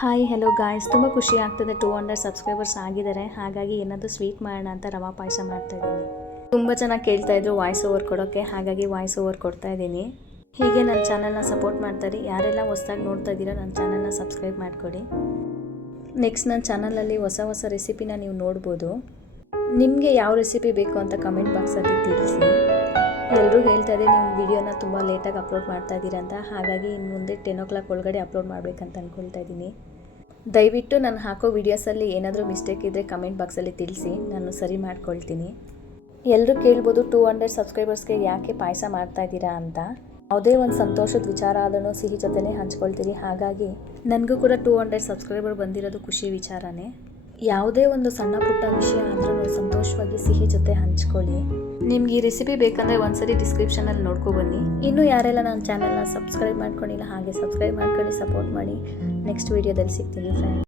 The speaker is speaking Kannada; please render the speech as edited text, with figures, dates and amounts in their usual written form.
ಹಾಯ್ ಹೆಲೋ ಗಾಯ್ಸ್, ತುಂಬ ಖುಷಿ ಆಗ್ತದೆ 200 ಸಬ್ಸ್ಕ್ರೈಬರ್ಸ್ ಆಗಿದ್ದಾರೆ. ಹಾಗಾಗಿ ಏನಾದರೂ ಸ್ವೀಟ್ ಮಾಡೋಣ ಅಂತ ರವಾ ಪಾಯಸ ಮಾಡ್ತಾಯಿದ್ದೀನಿ. ತುಂಬ ಚೆನ್ನಾಗಿ ಕೇಳ್ತಾಯಿದ್ರು ವಾಯ್ಸ್ ಓವರ್ ಕೊಡೋಕ್ಕೆ, ಹಾಗಾಗಿ ವಾಯ್ಸ್ ಓವರ್ ಕೊಡ್ತಾಯಿದ್ದೀನಿ. ಹೀಗೆ ನನ್ನ ಚಾನಲ್ನ ಸಪೋರ್ಟ್ ಮಾಡ್ತಾರೆ. ಯಾರೆಲ್ಲ ಹೊಸ್ದಾಗಿ ನೋಡ್ತಾ ಇದ್ದೀರಾ ನನ್ನ ಚಾನಲ್ನ ಸಬ್ಸ್ಕ್ರೈಬ್ ಮಾಡಿಕೊಡಿ. ನೆಕ್ಸ್ಟ್ ನನ್ನ ಚಾನಲಲ್ಲಿ ಹೊಸ ಹೊಸ ರೆಸಿಪಿನ ನೀವು ನೋಡ್ಬೋದು. ನಿಮಗೆ ಯಾವ ರೆಸಿಪಿ ಬೇಕು ಅಂತ ಕಮೆಂಟ್ ಬಾಕ್ಸಲ್ಲಿ ತಿಳಿಸಿ. ಎಲ್ಲರೂ ಹೇಳ್ತಾ ಇದ್ದಾರೆ ನಿಮ್ಮ ವಿಡಿಯೋನ ತುಂಬ ಲೇಟಾಗಿ ಅಪ್ಲೋಡ್ ಮಾಡ್ತಾ ಇದ್ದೀರಾ ಅಂತ. ಹಾಗಾಗಿ ಇನ್ನು ಮುಂದೆ 10 o'clock ಒಳಗಡೆ ಅಪ್ಲೋಡ್ ಮಾಡಬೇಕಂತ ಅಂದ್ಕೊಳ್ತಾ ಇದ್ದೀನಿ. ದಯವಿಟ್ಟು ನಾನು ಹಾಕೋ ವೀಡಿಯೋಸಲ್ಲಿ ಏನಾದರೂ ಮಿಸ್ಟೇಕ್ ಇದ್ದರೆ ಕಮೆಂಟ್ ಬಾಕ್ಸಲ್ಲಿ ತಿಳಿಸಿ, ನಾನು ಸರಿ ಮಾಡ್ಕೊಳ್ತೀನಿ. ಎಲ್ಲರೂ ಕೇಳ್ಬೋದು 200 ಸಬ್ಸ್ಕ್ರೈಬರ್ಸ್ಗೆ ಯಾಕೆ ಪಾಯಸ ಮಾಡ್ತಾ ಇದ್ದೀರಾ ಅಂತ. ಯಾವುದೇ ಒಂದು ಸಂತೋಷದ ವಿಚಾರ ಆದ್ರೂ ಸಿಹಿ ಜೊತೆನೇ ಹಂಚ್ಕೊಳ್ತೀರಿ. ಹಾಗಾಗಿ ನನಗೂ ಕೂಡ 200 ಸಬ್ಸ್ಕ್ರೈಬರ್ ಬಂದಿರೋದು ಖುಷಿ ವಿಚಾರನೇ. ಯಾವುದೇ ಒಂದು ಸಣ್ಣ ಪುಟ್ಟ ವಿಷಯ ಆದ್ರೂ ಸಂತೋಷವಾಗಿ ಸಿಹಿ ಜೊತೆ ಹಂಚ್ಕೊಳ್ಳಿ. ನಿಮ್ಗೆ ಈ ರೆಸಿಪಿ ಬೇಕಂದರೆ ಒಂದ್ಸರಿ ಡಿಸ್ಕ್ರಿಪ್ಷನಲ್ಲಿ ನೋಡ್ಕೊಬನ್ನಿ. ಇನ್ನೂ ಯಾರೆಲ್ಲ ನನ್ನ ಚಾನಲ್ನ ಸಬ್ಸ್ಕ್ರೈಬ್ ಮಾಡ್ಕೊಂಡಿಲ್ಲ ಹಾಗೆ ಸಬ್ಸ್ಕ್ರೈಬ್ ಮಾಡ್ಕೊಳ್ಳಿ, ಸಪೋರ್ಟ್ ಮಾಡಿ. ನೆಕ್ಸ್ಟ್ ವೀಡಿಯೋದಲ್ಲಿ ಸಿಗ್ತೀನಿ ಫ್ರೆಂಡ್ಸ್.